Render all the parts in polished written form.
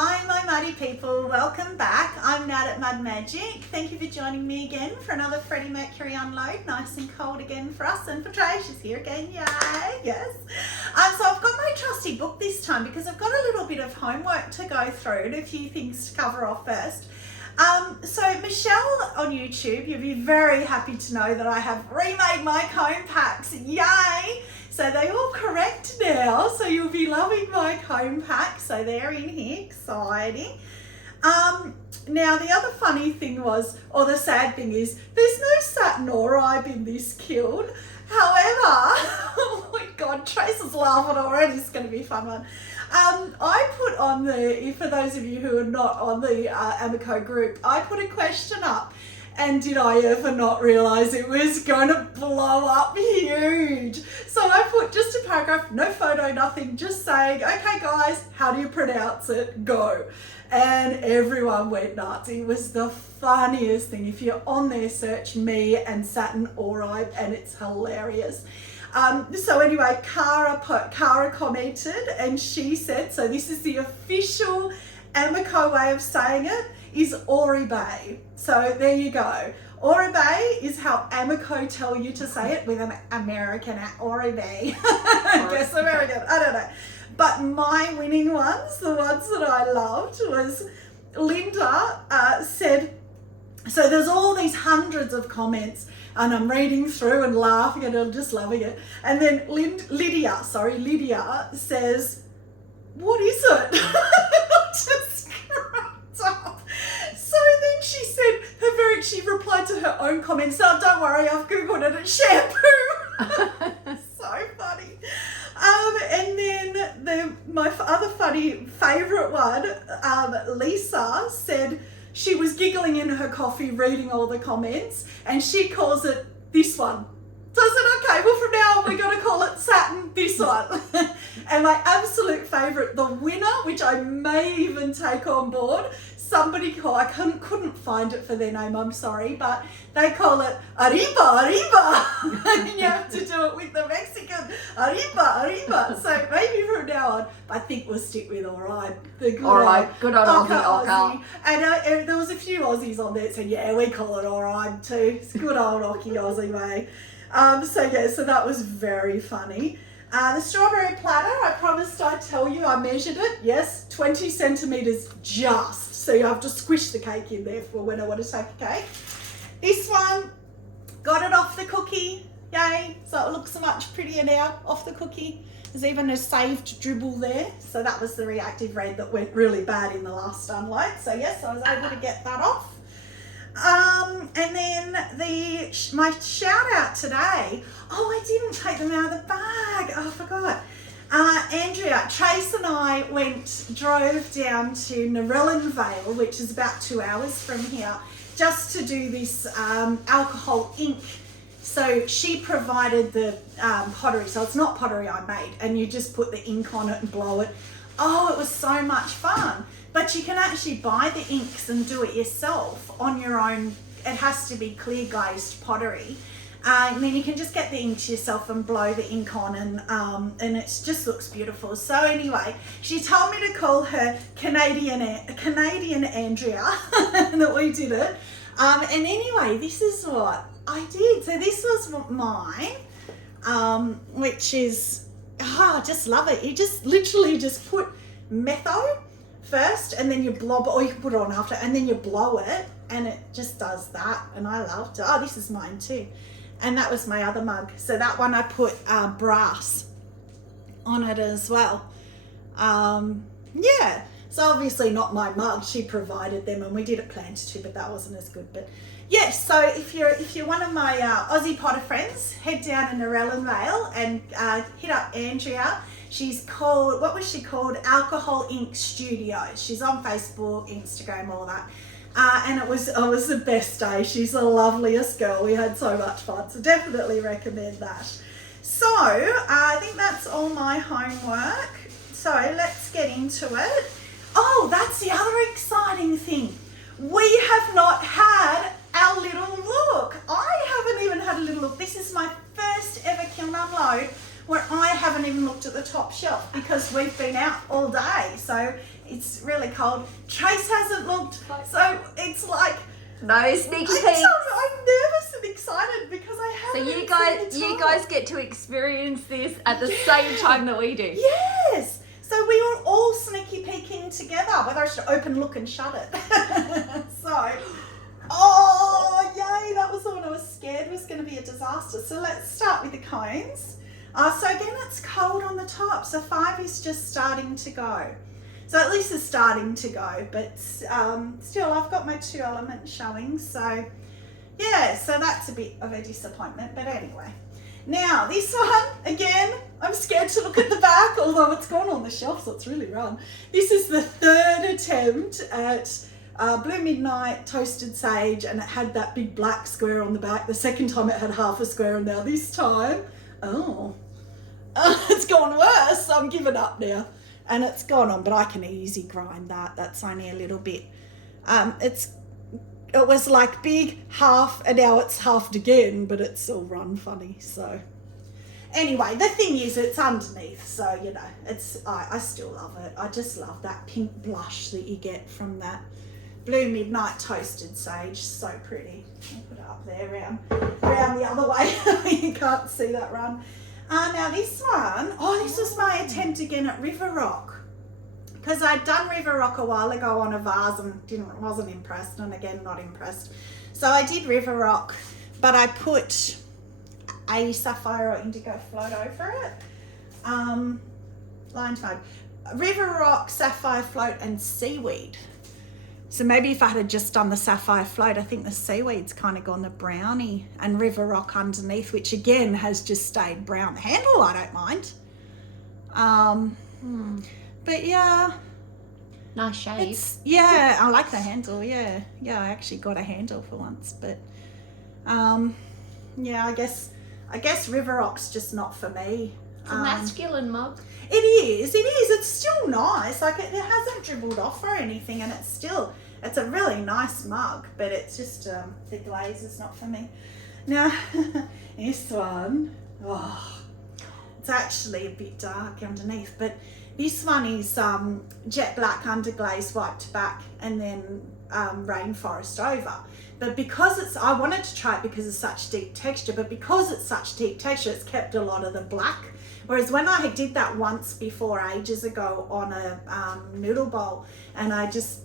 Hi my muddy people, welcome back. I'm Nat at Mud Magic. Thank you for joining me again for another Freddie Mercury unload. Nice and cold again for us, and for Trace, she's here again, yay, yes. So I've got my trusty book this time because I've got a little bit of homework to go through and a few things to cover off first. So Michelle on YouTube, you'll be very happy to know that I have remade my comb packs, yay! So they're all correct now, so you'll be loving my comb packs. So they're in here, exciting. Now the other funny thing was, or the sad thing is, there's no satin orib in this kiln. However, oh my God, Trace is laughing already, it's going to be a fun one. I put on for those of you who are not on the Amaco group, I put a question up. And did I ever not realise it was going to blow up huge? So I put just a paragraph, no photo, nothing, just saying, okay guys, how do you pronounce it? Go. And everyone went nuts. It was the funniest thing. If you're on there, search me and satin orib, and it's hilarious. So anyway, Cara commented and she said, so this is the official Amaco way of saying it, is Oribe. So there you go. Oribe is how Amaco tell you to say it with an American Oribe. I guess American, I don't know. But my winning ones, the ones that I loved, was Linda said, so there's all these hundreds of comments and I'm reading through and laughing and I'm just loving it. And then Lydia says, what is it? Just cracked up. So then she said, she replied to her own comments, oh, don't worry, I've Googled it, it's shampoo. So funny. And then my other funny favourite one, Lisa said she was giggling in her coffee reading all the comments and she calls it this one. So I said, okay, well from now on we're going to call it satin, this one. And my absolute favourite, the winner, which I may even take on board, somebody called, I couldn't find it for their name, I'm sorry, but they call it arriba. And you have to do it with the Mexican, arriba. So maybe from now on, I think we'll stick with alright. Good old Aussie. And there was a few Aussies on there that said, yeah, we call it alright too. It's good old Aussie way. So that was very funny. The strawberry platter, I promised I'd tell you, I measured it, yes, 20 centimetres just. So you have to squish the cake in there for when I want to take a cake. This one, got it off the cookie, yay. So it looks much prettier now off the cookie. There's even a saved dribble there. So that was the reactive red that went really bad in the last unload. So yes, I was able to get that off. And then my shout out today, I didn't take them out of the bag. Oh, I forgot. Andrea, Trace and I drove down to Narellan Vale, which is about 2 hours from here, just to do this alcohol ink. So she provided the pottery. So it's not pottery I made, and you just put the ink on it and blow it. Oh, it was so much fun. But you can actually buy the inks and do it yourself on your own. It has to be clear glazed pottery. And then you can just get the ink to yourself and blow the ink on, and it just looks beautiful. So anyway, she told me to call her Canadian Andrea that we did it. And anyway, this is what I did. So this was mine, which is, I just love it. You just literally just put metho first and then you blob it, or you can put it on after, and then you blow it and it just does that, and I loved it. Oh, this is mine too. And that was my other mug. So that one I put brass on it as well. Yeah, so obviously not my mug, she provided them and we did plan to, but that wasn't as good. But yes, so if you're one of my Aussie potter friends, head down in Narellan Vale and hit up Andrea. She's called, what was she called? Alcohol Ink Studio. She's on Facebook, Instagram, all that. And it was the best day. She's the loveliest girl. We had so much fun. So definitely recommend that. So I think that's all my homework. So let's get into it. Oh, that's the other exciting thing. We have not had our little look. I haven't even had a little look. This is my first ever kiln unload where I haven't even looked at the top shelf because we've been out all day. So it's really cold. Trace hasn't looked. So it's like, no sneaky peeks. I'm nervous and excited because I haven't. So you guys get to experience this at the same time that we do. Yes. So we were all sneaky peeking together, whether I should open, look and shut it. So, oh yay, that was the one I was scared was going to be a disaster. So let's start with the cones. So again, it's cold on the top. So 5 is just starting to go. So at least it's starting to go, but still I've got my 2 elements showing. So yeah, so that's a bit of a disappointment, but anyway. Now this one, again, I'm scared to look at the back, although it's gone on the shelf, so it's really run. This is the 3rd attempt at Blue Midnight Toasted Sage, and it had that big black square on the back. The second time it had half a square, and now this time, it's gone worse, so I'm giving up now. And it's gone on, but I can easy grind that. That's only a little bit. It was like big, half, and now it's halved again, but it's all run funny, so. Anyway, the thing is, it's underneath, so, you know, I still love it. I just love that pink blush that you get from that Blue Midnight Toasted Sage. So pretty. I'll put it up there, round the other way. You can't see that run. Now this one, this was my attempt again at River Rock. Because I'd done River Rock a while ago on a vase and wasn't impressed, and again not impressed. So I did River Rock, but I put a sapphire or indigo float over it. Line tide, River Rock, sapphire float, and seaweed. So maybe if I had just done the sapphire float, I think the seaweed's kind of gone the brownie, and River Rock underneath, which again has just stayed brown. The handle I don't mind. But yeah. Nice shape. Yeah, I like the handle, yeah. Yeah, I actually got a handle for once, but yeah, I guess River Rock's just not for me. It's a masculine mug. It is. It's still nice. Like it hasn't dribbled off or anything, and it's a really nice mug, but it's just the glaze is not for me. Now, this one, it's actually a bit dark underneath, but this one is jet black underglaze wiped back and then rainforest over. But because I wanted to try it because it's such deep texture, but because it's such deep texture, it's kept a lot of the black. Whereas when I did that once before ages ago on a noodle bowl, and I just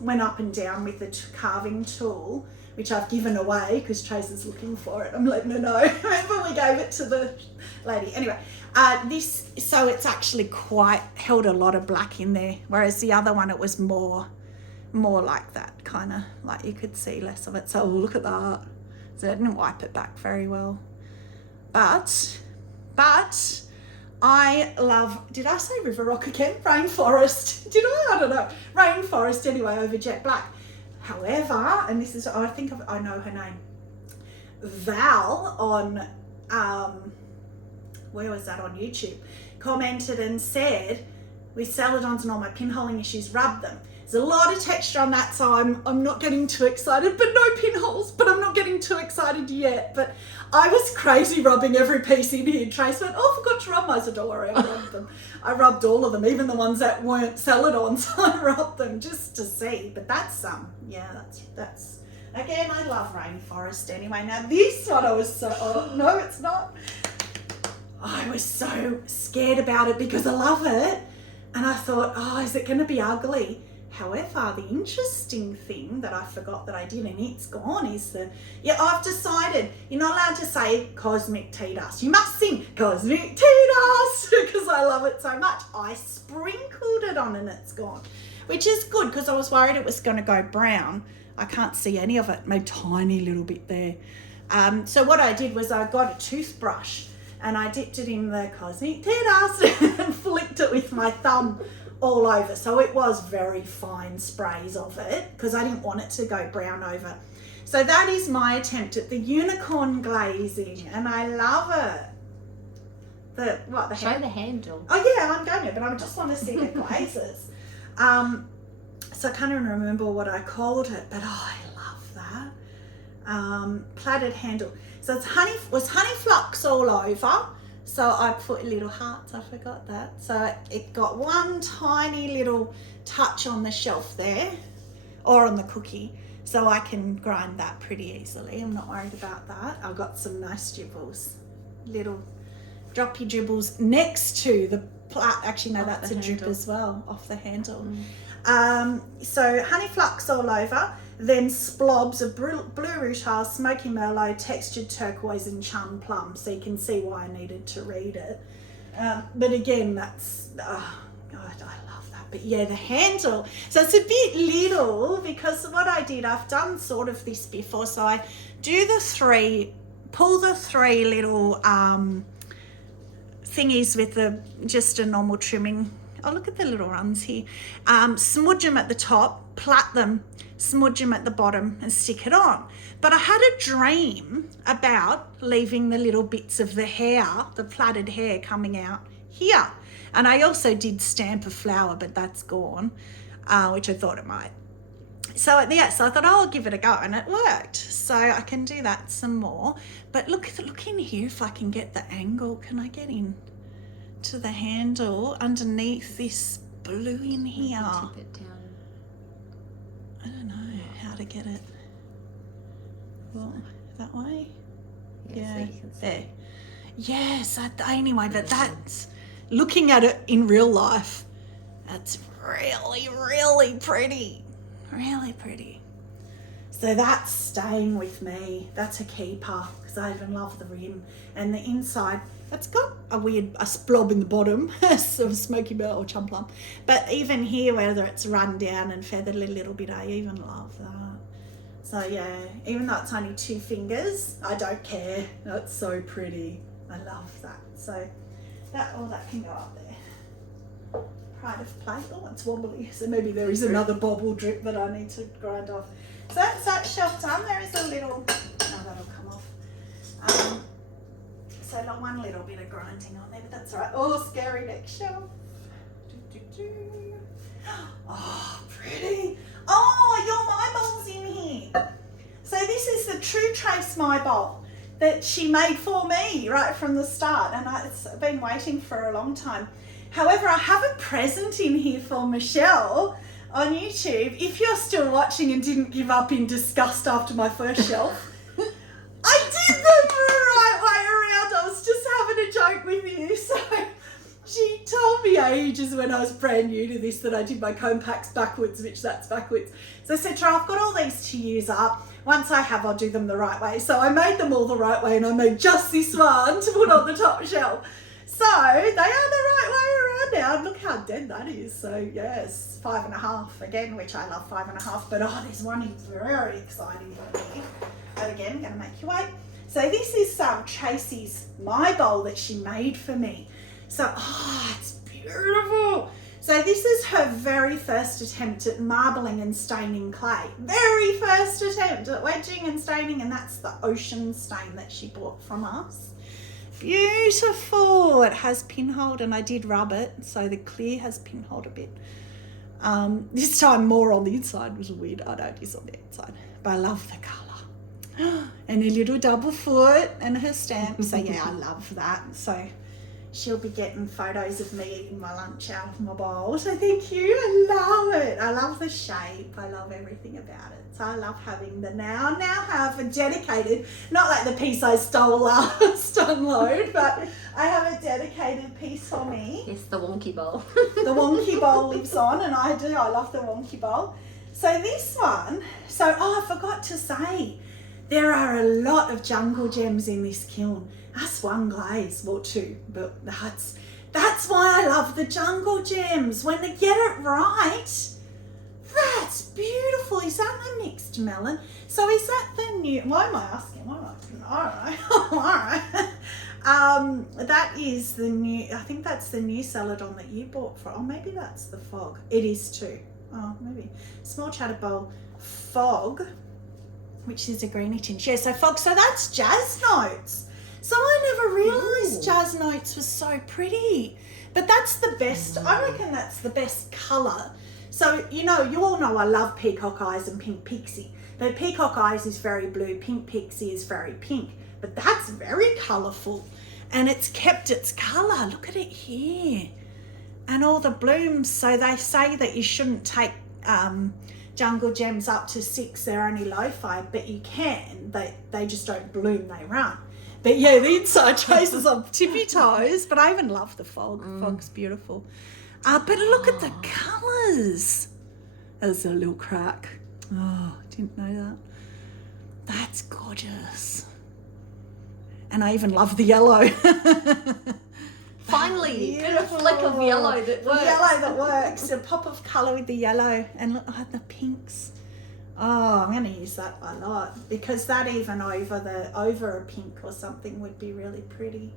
went up and down with the carving tool, which I've given away because Tracy's looking for it. I'm letting her know. Remember we gave it to the lady. Anyway, so it's actually quite held a lot of black in there, whereas the other one, it was more like that, kind of like you could see less of it. So look at that. So I didn't wipe it back very well. But I love, did I say River Rock again? Rainforest. Did I? I don't know. Rainforest anyway over jet black. However, and this is, I know her name, Val on, where was that, on YouTube, commented and said, with celadons and all my pinholing issues, rub them. There's a lot of texture on that, so I'm not getting too excited, but no pinholes, but I'm not getting too excited yet. But I was crazy rubbing every piece in here. Trace went, I forgot to rub mine. I said, don't worry, I rubbed them. I rubbed all of them, even the ones that weren't celadons. I rubbed them just to see. But that's that's again, I love rainforest anyway. Now this one I was no, it's not. I was so scared about it because I love it. And I thought, is it going to be ugly? However, the interesting thing that I forgot that I did, and it's gone, is I've decided you're not allowed to say cosmic tea dust. You must sing cosmic tea dust because I love it so much. I sprinkled it on and it's gone, which is good because I was worried it was going to go brown. I can't see any of it, maybe tiny little bit there. So what I did was I got a toothbrush and I dipped it in the cosmic tea dust and flicked it with my thumb all over. So it was very fine sprays of it because I didn't want it to go brown over. So that is my attempt at the unicorn glazing, and I love it. Show the handle. Oh yeah, I'm going to, but I just want to see the glazes. So I can't even remember what I called it, but I love that. Plaited handle. So it's honey flux all over. So I put little hearts, I forgot that. So it got one tiny little touch on the shelf there, or on the cookie, so I can grind that pretty easily. I'm not worried about that. I've got some nice dribbles, little droppy dribbles next to the actually no, that's a drip as well off the handle. So honey flux all over, then splobs of blue rutal, smoky merlot, textured turquoise and chum plum, so you can see why I needed to read it. But again, that's God, I love that. But yeah, the handle, so it's a bit little, because what I did, I've done sort of this before, so I do pull the three little thingies with just a normal trimming. Oh, look at the little runs here. Smudge them at the top, plait them, smudge them at the bottom and stick it on. But I had a dream about leaving the little bits of the hair, the plaited hair, coming out here. And I also did stamp a flower, but that's gone, which I thought it might. So I thought, oh, I'll give it a go, and it worked. So I can do that some more. But look in here, if I can get the angle. Can I get in to the handle underneath this blue in here? Tip it down. I don't know how to get it. Well, that way? Yeah, so you can see. There. Yes, anyway, but that's, looking at it in real life, that's really, really pretty. Really pretty. So that's staying with me. That's a keeper, because I even love the rim. And the inside, it's got a splob in the bottom, sort of smoky bell or chum plum. But even here, whether it's run down and feathered a little bit, I even love that. So yeah, even though it's only 2 fingers, I don't care. That's so pretty. I love that. So that can go up there. Pride of plate. Oh, it's wobbly. So maybe there is another bobble drip that I need to grind off. So that's that shelf done. There is a little, that'll come off. So one little bit of grinding on there, but that's all right. Oh, scary next shelf. Oh, pretty. Oh, your my bowl's in here. So this is the True Trace my bowl that she made for me right from the start, and it's been waiting for a long time. However, I have a present in here for Michelle on YouTube. If you're still watching and didn't give up in disgust after my first shelf, I did them the right way around. I was just having a joke with you. So she told me ages when I was brand new to this that I did my compacts backwards, which that's backwards. So I said to her, I've got all these to use up. Once I have, I'll do them the right way. So I made them all the right way, and I made just this one to put on the top shelf. So they are the right way around now. And look how dead that is. So yes, 5.5 again, which I love 5.5. But there's one is very exciting for me. But again, I'm going to make you wait. So this is Tracy's my bowl that she made for me. So it's beautiful. So this is her very first attempt at marbling and staining clay. Very first attempt at wedging and staining, and that's the ocean stain that she bought from us. Beautiful. It has pinhold, and I did rub it, so the clear has pinhold a bit. This time more on the inside, was weird. I don't use on the outside, but I love the colour. And a little double foot and her stamp. So yeah, I love that. So she'll be getting photos of me eating my lunch out of my bowl. So thank you. I love it. I love the shape. I love everything about it. So I love having the now have a dedicated, not like the piece I stole last unload, but I have a dedicated piece for me. Yes, the wonky bowl. The wonky bowl lives on, and I do. I love the wonky bowl. So this one, I forgot to say, there are a lot of jungle gems in this kiln. That's one glaze, well 2, but that's why I love the jungle gems. When they get it right, that's beautiful. Is that the mixed melon? So is that the new, why am I asking? All right. That is the new, I think that's the new celadon that you bought for, maybe that's the fog. It is too. Oh, maybe. Small chatted bowl fog, which is a greeny tinge. Yeah, so fog, so that's jazz notes. So I never realised jazz notes was so pretty. But that's the best, I reckon that's the best colour. So, you all know I love peacock eyes and pink pixie. But peacock eyes is very blue, pink pixie is very pink. But that's very colourful. and it's kept its colour. Look at it here. And all the blooms. So they say that you shouldn't take jungle gems up to 6. They're only lo-fi, but you can. They just don't bloom, they run. But yeah, the inside traces on tippy toes, but I even love the fog. The fog's beautiful. But look at the colours. There's a little crack. Oh, didn't know that. That's gorgeous. And I even love the yellow. Finally, a bit of flick of yellow that works. Yellow that works. A pop of colour with the yellow. And look at the pinks. Oh, I'm going to use that a lot because that even over a pink or something would be really pretty.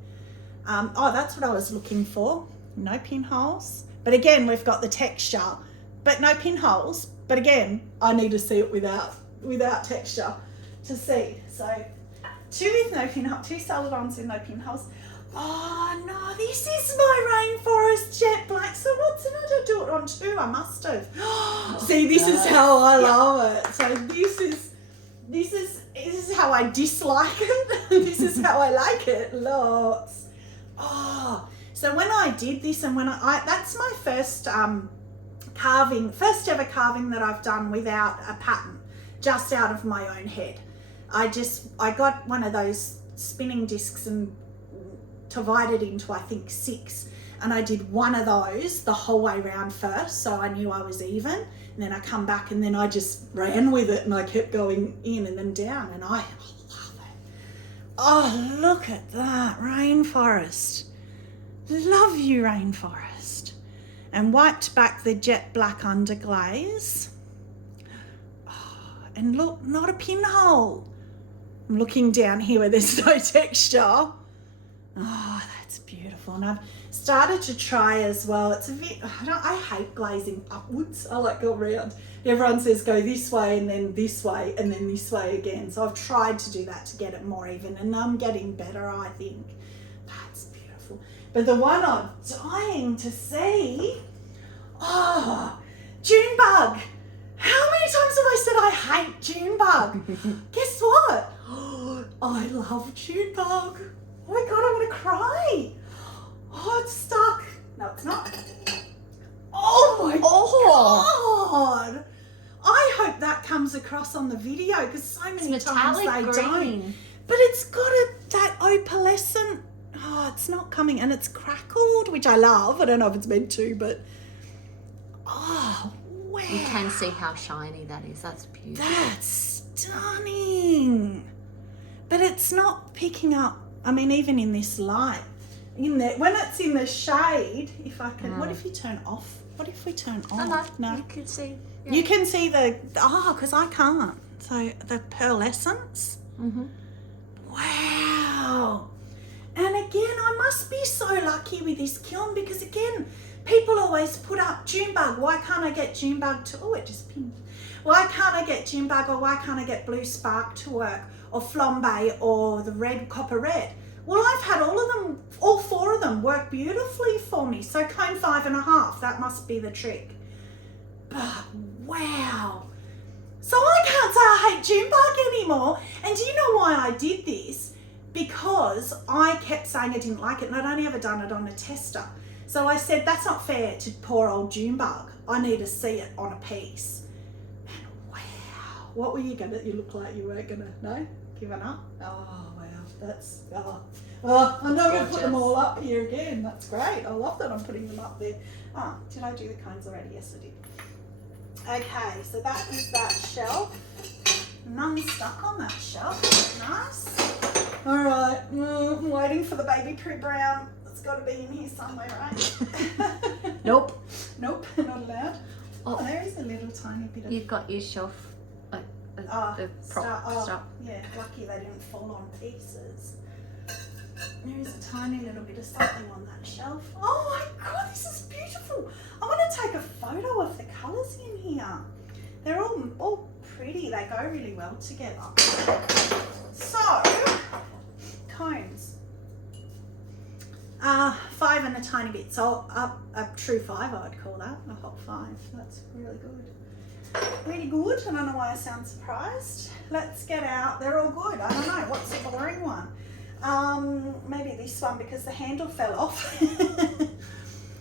That's what I was looking for. No pinholes. But again, we've got the texture, but no pinholes. But again, I need to see it without texture to see. So 2 with no pinhole, 2 solid ones with no pinholes. Oh no, this is my rainforest jet black. So what's it? I did do it on 2. I must have. See, this is how I love it. So this is how I dislike it. This is how I like it. Lots. Oh, so when I did this, and when that's my first first ever carving that I've done without a pattern, just out of my own head. I got one of those spinning discs and divided into I think 6, and I did one of those the whole way around first, so I knew I was even, and then I come back and then I just ran with it and I kept going in and then down, and I love it. Oh, look at that rainforest. Love you, rainforest. And wiped back the jet black underglaze. Oh, and look, not a pinhole. I'm looking down here where there's no texture. Oh, that's beautiful. And I've started to try as well. It's a bit, I hate glazing upwards. I like go around. Everyone says go this way and then this way and then this way again. So I've tried to do that to get it more even, and I'm getting better, I think. That's beautiful. But the one I'm dying to see, Junebug. How many times have I said I hate Junebug? Guess what? I love Junebug. Oh my God, I'm gonna cry. Oh, it's stuck. No, it's not. Oh my God. I hope that comes across on the video because so many times they don't. But it's got that opalescent, it's not coming, and it's crackled, which I love. I don't know if it's meant to, but wow. You can see how shiny that is. That's beautiful. That's stunning. But it's not picking up, I mean, even in this light, when it's in the shade, if I can, what if you turn off? What if we turn on? No. You can see. Yeah. You can see because I can't. So the pearlescence. Mm-hmm. Wow. And again, I must be so lucky with this kiln because again, people always put up Junebug. Why can't I get Junebug to, it just pinged. Why can't I get Junebug, or why can't I get Blue Spark to work, or Flambe, or the red, copper red? Well, I've had all 4 of them work beautifully for me. So cone 5.5, that must be the trick. But wow. So I can't say I hate Junebug anymore. And do you know why I did this? Because I kept saying I didn't like it, and I'd only ever done it on a tester. So I said, that's not fair to poor old Junebug. I need to see it on a piece. And wow, what were you look like you weren't gonna, no? Given up? Oh, wow, that's, I know we'll put them all up here again. That's great. I love that I'm putting them up there. Oh, did I do the cones already? Yes, I did. Okay, so that is that shelf. None stuck on that shelf. Nice. All right, I'm waiting for the baby poo brown. It's got to be in here somewhere, right? Nope, not allowed. Oh, there is a little tiny bit of... You've got your shelf, like the prop stuff. Yeah, lucky they didn't fall on pieces. There is a tiny little bit of something on that shelf. Oh my God, this is beautiful. I want to take a photo of the colours in here. They're all pretty. They go really well together. So, cones. 5 and a tiny bit. So a true 5, I would call that. A hot 5. That's really good. Really good. I don't know why I sound surprised. Let's get out. They're all good. I don't know. What's the boring one? Maybe this one because the handle fell off.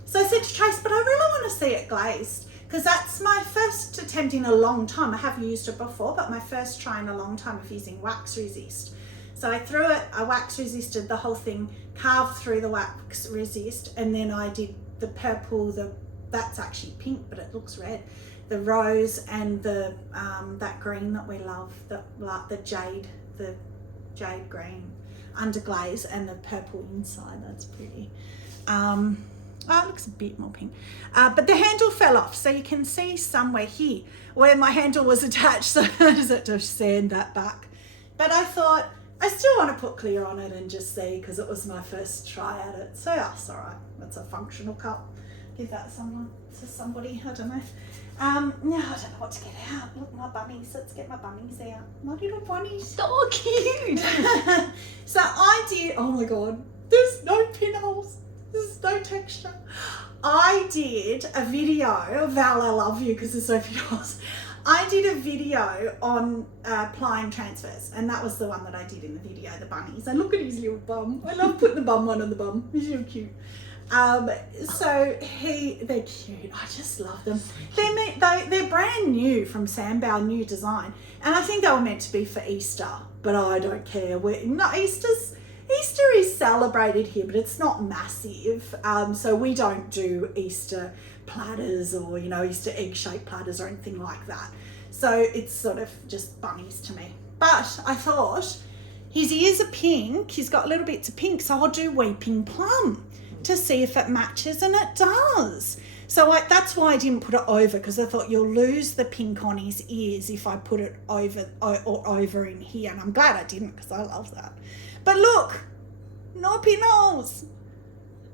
So I said to Trace, but I really want to see it glazed because that's my first attempt in a long time. I have used it before, but my first try in a long time of using wax resist. So I threw it, I wax resisted the whole thing, carved through the wax resist, and then I did the purple, that's actually pink, but it looks red. The rose and the that green that we love, the jade green underglaze, and the purple inside. That's pretty. Oh, it looks a bit more pink. But the handle fell off, so you can see somewhere here where my handle was attached, so I just had to sand that back. But I thought, I still want to put clear on it and just see, because it was my first try at it. So that's all right. That's a functional cup. Give that to somebody, I don't know. No, I don't know what to get out. Look, my bunnies. Let's get my bunnies out. My little bunnies. So cute. So I did, oh my God, there's no pinholes. There's no texture. I did a video, Val, I love you because there's no pinholes. I did a video on ply and transfers, and that was the one that I did in the video, the bunnies. And look at his little bum. I love putting the bum one on the bum. He's so cute. So they're cute. I just love them. They're brand new from Sambal, new design, and I think they were meant to be for Easter, but I don't care. Easter is celebrated here, but it's not massive. So we don't do Easter platters or, Easter egg-shaped platters or anything like that. So it's sort of just bunnies to me. But I thought his ears are pink. He's got little bits of pink, so I'll do weeping plum to see if it matches, and it does. So that's why I didn't put it over, because I thought you'll lose the pink on his ears if I put it over in here. And I'm glad I didn't, because I love that. But look, no pinholes.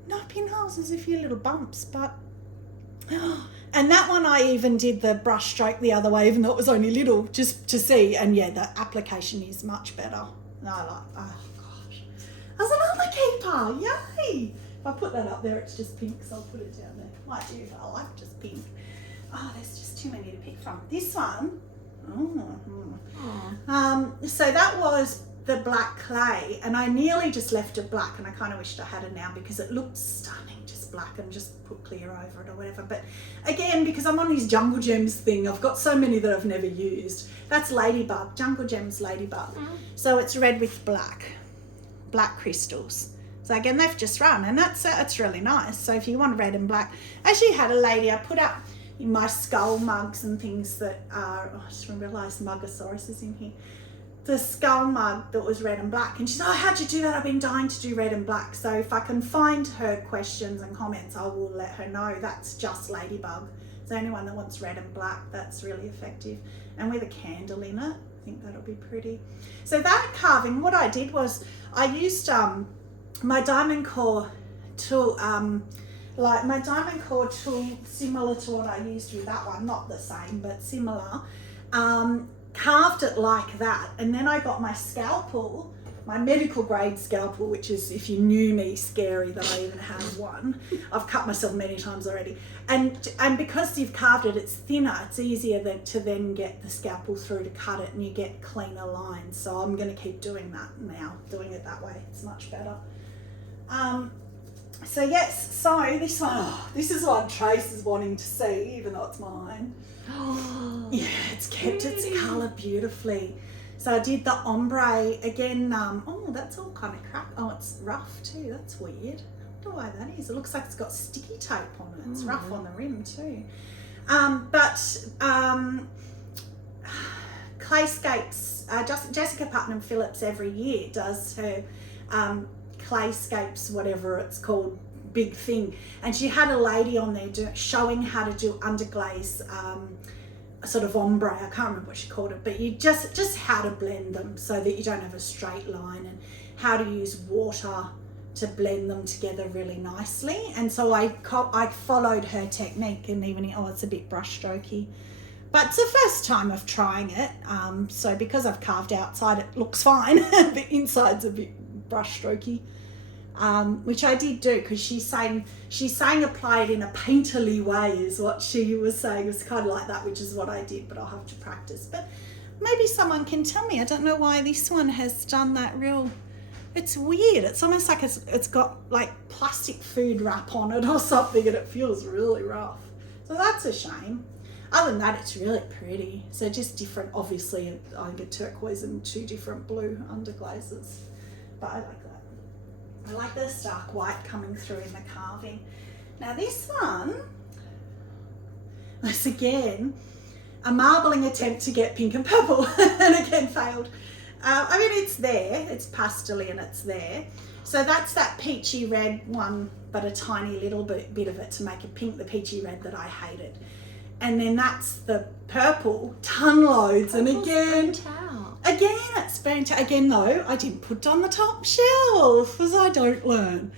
No pinholes, as a few little bumps, but... And that one I even did the brush stroke the other way, even though it was only little, just to see. And yeah, the application is much better. Oh gosh. There's another keeper, yay. If I put that up there, it's just pink, so I'll put it down there. Might do, I like just pink. Oh, there's just too many to pick from. This one, so that was the black clay, and I nearly just left it black, and I kind of wished I had it now because it looks stunning, just black, and just put clear over it or whatever. But again, because I'm on his Jungle Gems thing, I've got so many that I've never used. That's Ladybug, Jungle Gems Ladybug. So it's red with black crystals. So again, they've just run, and that's really nice. So if you want red and black, I actually had a lady, I put up in my skull mugs and things that are, I just realised Mugosaurus is in here. The skull mug that was red and black, and she's, oh, how'd you do that? I've been dying to do red and black. So if I can find her questions and comments, I will let her know. That's just Ladybug. It's the only one that wants red and black. That's really effective. And with a candle in it, I think that'll be pretty. So that carving, what I did was I used my diamond core tool, similar to what I used with that one, not the same, but similar. Carved it like that, and then I got my scalpel, my medical grade scalpel, which is, if you knew me, scary that I even have one. I've cut myself many times already, and because you've carved it, it's thinner, it's easier to then get the scalpel through to cut it, and you get cleaner lines. So I'm going to keep doing that now, doing it that way. It's much better. So yes, so this is one Trace is wanting to see, even though it's mine. Yeah, it's kept its colour beautifully. So I did the ombre again. That's all kind of cracked. Oh, it's rough too. That's weird. I wonder why that is. It looks like it's got sticky tape on it. It's rough on the rim too. Clayscapes. Jessica Putnam Phillips every year does her Clayscapes, whatever it's called, big thing, and she had a lady on there showing how to do underglaze sort of ombre. I can't remember what she called it, but you just how to blend them so that you don't have a straight line, and how to use water to blend them together really nicely. And so I followed her technique, and even it's a bit brush strokey, but it's the first time of trying it. So because I've carved outside, it looks fine. The inside's a bit brush strokey. Which I did do, because she's saying apply it in a painterly way is what she was saying. It was kind of like that, which is what I did, but I'll have to practice. But maybe someone can tell me. I don't know why this one has done that real It's weird. It's almost like it's got like plastic food wrap on it or something, and it feels really rough. So that's a shame. Other than that, it's really pretty. So just different, obviously, I think a turquoise and 2 different blue underglazes. But I like that. I like the stark white coming through in the carving. Now this one, this again, a marbling attempt to get pink and purple, and again failed. I mean, it's there, it's pastel-y and it's there. So that's that peachy red one, but a tiny little bit of it to make it pink, the peachy red that I hated. And then that's the purple, ton loads, and again it's burnt out. Again though, I didn't put it on the top shelf because I don't learn.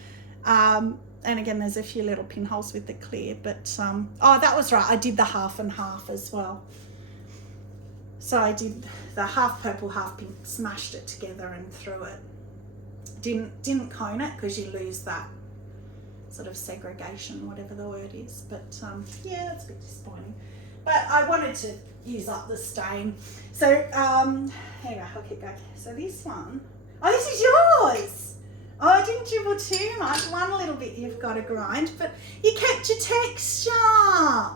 And again, there's a few little pinholes with the clear, but oh, that was right, I did the half and half as well. So I did the half purple, half pink, smashed it together and threw it. Didn't cone it because you lose that sort of segregation, whatever the word is. But yeah, that's a bit disappointing. But I wanted to use up the stain. So anyway, I'll keep going. So this one, oh, this is yours. Oh, I didn't dribble too much. One little bit you've got to grind, but you kept your texture.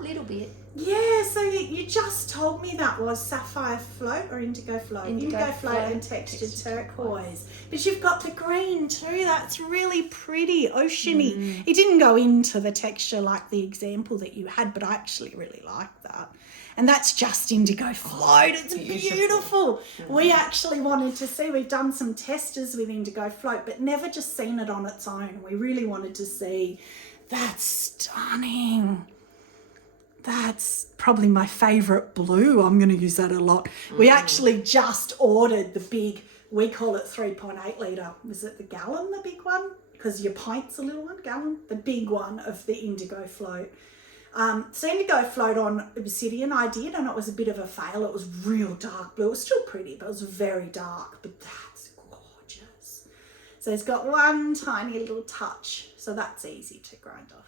Little bit. Yeah, so you just told me that was sapphire float or indigo float? Indigo float and textured turquoise. But you've got the green too. That's really pretty, oceany. It didn't go into the texture like the example that you had, but I actually really like that. And that's just indigo float. It's beautiful. We actually wanted to see, we've done some testers with indigo float, but never just seen it on its own. We really wanted to see. That's stunning. That's probably my favourite blue. I'm going to use that a lot. We actually just ordered the big, we call it 3.8 litre. Was it the gallon, the big one? Because your pint's a little one, gallon. The big one of the indigo float. So indigo float on obsidian I did, and it was a bit of a fail. It was real dark blue. It was still pretty, but it was very dark. But that's gorgeous. So it's got one tiny little touch. So that's easy to grind off.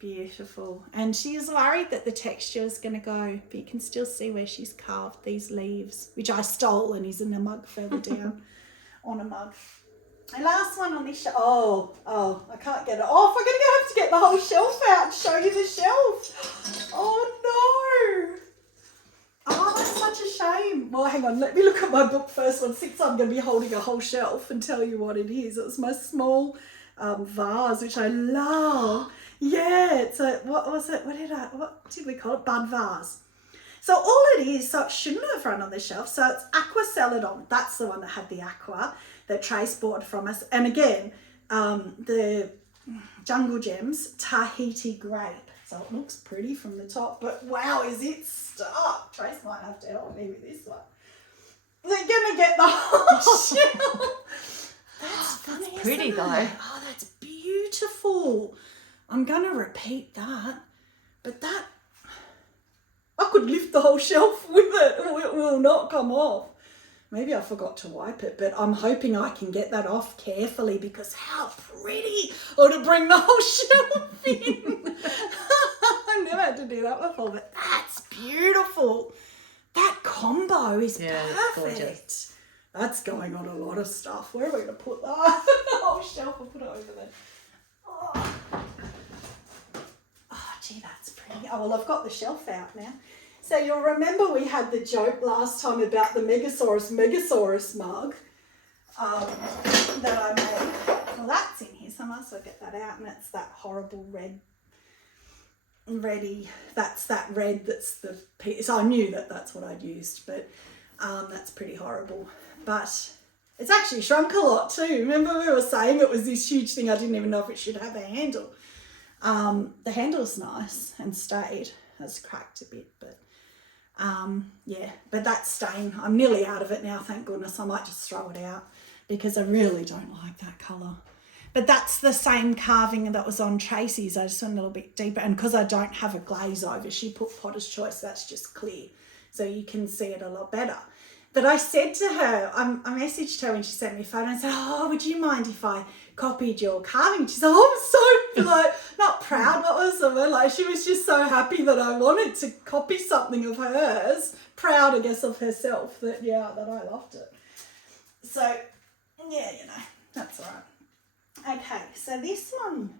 Beautiful. And she is worried that the texture is going to go, but you can still see where she's carved these leaves, which I stole and is in a mug further down on a mug. And last one on this shelf. Oh, I can't get it off. I'm going to have to get the whole shelf out and show you the shelf. Oh no. Oh, that's such a shame. Well, hang on. Let me look at my book first one, since I'm going to be holding a whole shelf, and tell you what it is. It's my small vase, which I love. Yeah, it's a, what was it? What did we call it? Bud vase. So all it is, so it shouldn't have run on the shelf. So it's aqua celadon. That's the one that had the aqua that Trace bought from us. And again, the Jungle Gems Tahiti grape. So it looks pretty from the top, but wow, is it stuck? Trace might have to help me with this one. They're gonna get the whole shelf. That's funny. That's pretty though. Oh, that's beautiful. I'm going to repeat that, but that, I could lift the whole shelf with it and it will not come off. Maybe I forgot to wipe it, but I'm hoping I can get that off carefully, because how pretty, or to bring the whole shelf in. I never had to do that before, but that's beautiful. That combo is perfect. That's going on a lot of stuff. Where are we going to put that? The whole shelf, I'll put it over there. Oh, gee, that's pretty. Oh, well, I've got the shelf out now. So you'll remember we had the joke last time about the Megasaurus mug that I made. Well, that's in here somewhere, so I'll get that out, and it's that horrible reddy, that's that red that's the piece. So I knew that that's what I'd used, but that's pretty horrible. But it's actually shrunk a lot too. Remember we were saying it was this huge thing, I didn't even know if it should have a handle. The handle's nice and stayed. It's cracked a bit, but yeah, but that stain, I'm nearly out of it now, thank goodness. I might just throw it out because I really don't like that colour. But that's the same carving that was on Tracy's. I just went a little bit deeper, and because I don't have a glaze over, she put Potter's Choice, that's just clear, so you can see it a lot better. But I said to her, I messaged her when she sent me a photo and said, oh, would you mind if I copied your carving? She said, oh, I'm so, like, not proud, what was the word? Like, she was just so happy that I wanted to copy something of hers. Proud, I guess, of herself that I loved it. So, yeah, That's all right. Okay, so this one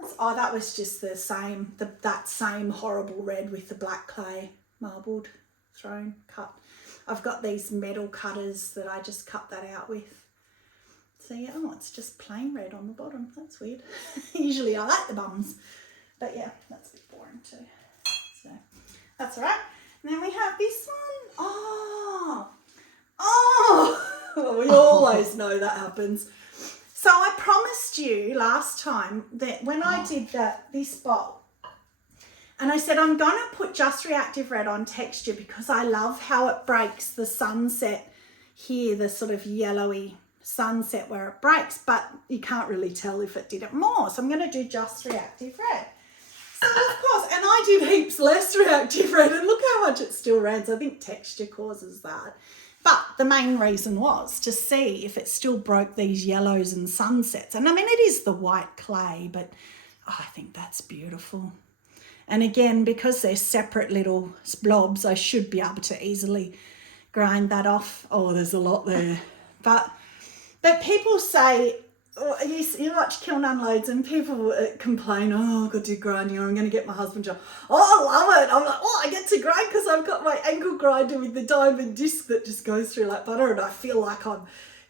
was, that was just the same, that same horrible red with the black clay marbled thrown cut. I've got these metal cutters that I just cut that out with. So yeah, it's just plain red on the bottom. That's weird. Usually I like the bums, but yeah, that's a bit boring too. So that's all right. And then we have this one. We always know that happens. So I promised you last time that when I did this bowl, and I said I'm going to put just reactive red on texture because I love how it breaks the sunset here, the sort of yellowy sunset where it breaks, but you can't really tell if it did it more. So I'm going to do just reactive red. So of course, and I did heaps less reactive red, and look how much it still ran. So I think texture causes that. But the main reason was to see if it still broke these yellows and sunsets. And I mean, it is the white clay, but I think that's beautiful. And again, because they're separate little blobs, I should be able to easily grind that off. Oh, there's a lot there. But people say, you watch kiln unloads and people complain, oh, I've got to do grinding, or I'm going to get my husband job. Oh, I love it. I'm like, I get to grind because I've got my angle grinder with the diamond disc that just goes through like butter, and I feel like I'm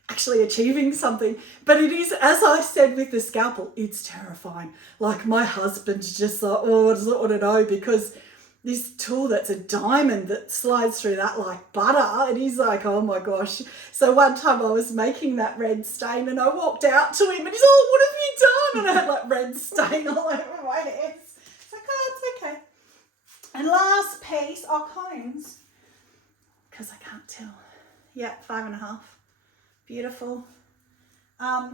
actually achieving something. But it is, as I said with the scalpel, it's terrifying. Like my husband's just like, doesn't want to know, because this tool that's a diamond that slides through that like butter, and he's like, oh my gosh. So one time I was making that red stain and I walked out to him and he's, oh, what have you done? And I had like red stain all over my hands. It's like, oh, it's okay. And last piece, cones, because I can't tell. Yeah, 5.5. Beautiful. I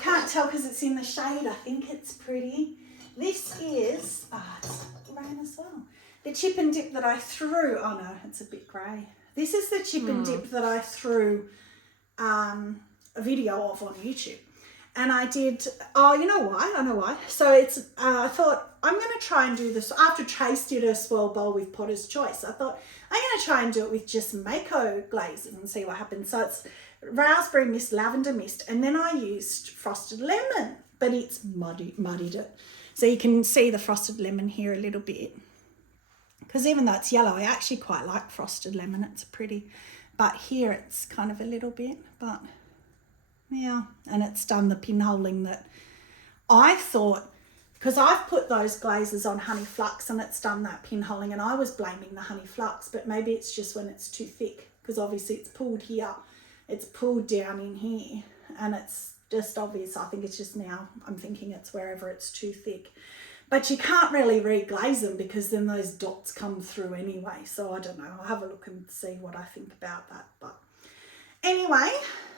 can't tell because it's in the shade. I think it's pretty. This is, it's rain as well. The chip and dip that I threw, oh no, it's a bit grey. This is the chip and dip that I threw a video of on YouTube. And I did, you know why? I know why. So it's, I thought, I'm going to try and do this. After Trace did a swirl bowl with Potter's Choice, I thought, I'm going to try and do it with just Mayco glazes and see what happens. So it's raspberry mist, lavender mist, and then I used frosted lemon, but it's muddied it. So you can see the frosted lemon here a little bit. Because even though it's yellow, I actually quite like frosted lemon. It's pretty. But here it's kind of a little bit. But yeah, and it's done the pinholing that I thought, because I've put those glazes on honey flux and it's done that pinholing, and I was blaming the honey flux, but maybe it's just when it's too thick, because obviously it's pulled here, it's pulled down in here, and it's just obvious. I think it's just now, I'm thinking it's wherever it's too thick. But you can't really reglaze them because then those dots come through anyway. So I don't know. I'll have a look and see what I think about that. But anyway,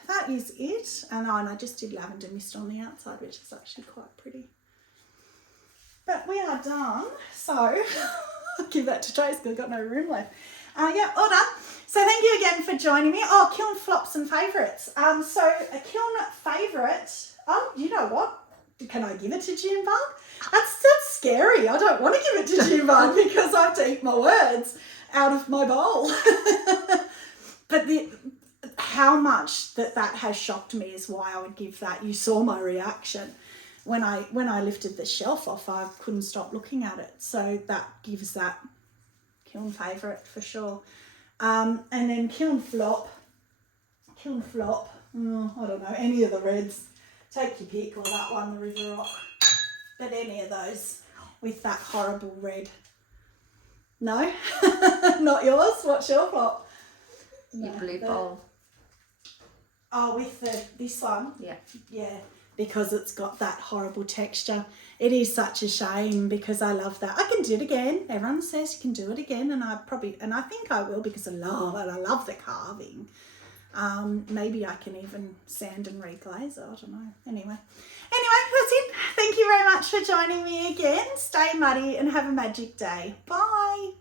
that is it. And I just did lavender mist on the outside, which is actually quite pretty. But we are done. So I'll give that to Trace because I've got no room left. Yeah, all done. So thank you again for joining me. Kiln flops and favourites. So a kiln favourite. You know what? Can I give it to Junebug? That's scary. I don't want to give it to Junebug because I have to eat my words out of my bowl. But how much that has shocked me is why I would give that. You saw my reaction. When I lifted the shelf off, I couldn't stop looking at it. So that gives that kiln favourite for sure. And then kiln flop. I don't know, any of the reds. Take your pick, or that one, the River Rock. But any of those with that horrible red. No? Not yours? What's your flop? Your blue bowl. With this one? Yeah. Yeah, because it's got that horrible texture. It is such a shame because I love that. I can do it again. Everyone says you can do it again, and I think I will because I love the carving. Maybe I can even sand and reglaze it. I don't know. Anyway, that's it. Thank you very much for joining me again. Stay muddy and have a magic day. Bye.